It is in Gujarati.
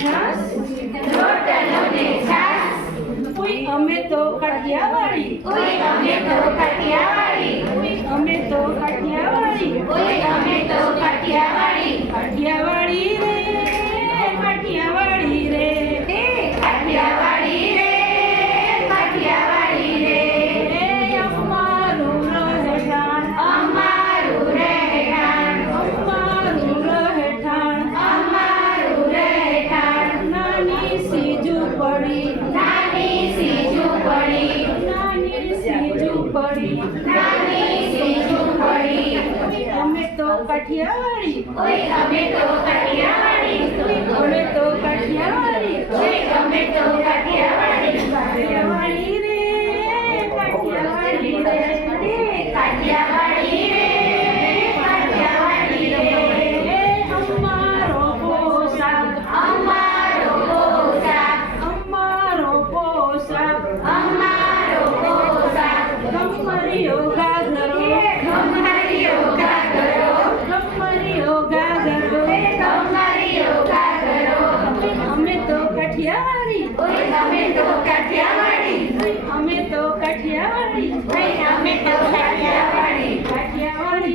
છાસ અમે તો કાઠિયાવાડી અમે તો કાઠિયાવાડી અમે તો કાઠિયાવાડી. અમે તો કાઠિયાવાડી. કાઠિયાવાડી પડી. અમે તો કઠિયાવાડી. અમે તો કઠિયાવાડી. અમે તો કઠિયાવાડી અમે તો કાઠિયાવાડી કાઠિયાવાડી. અમે તો કાઠિયાવાડી. અમે તો કાઠિયાવાડી. કોઈ અમે તો કાઠિયાવાડી. કાઠિયાવાડી.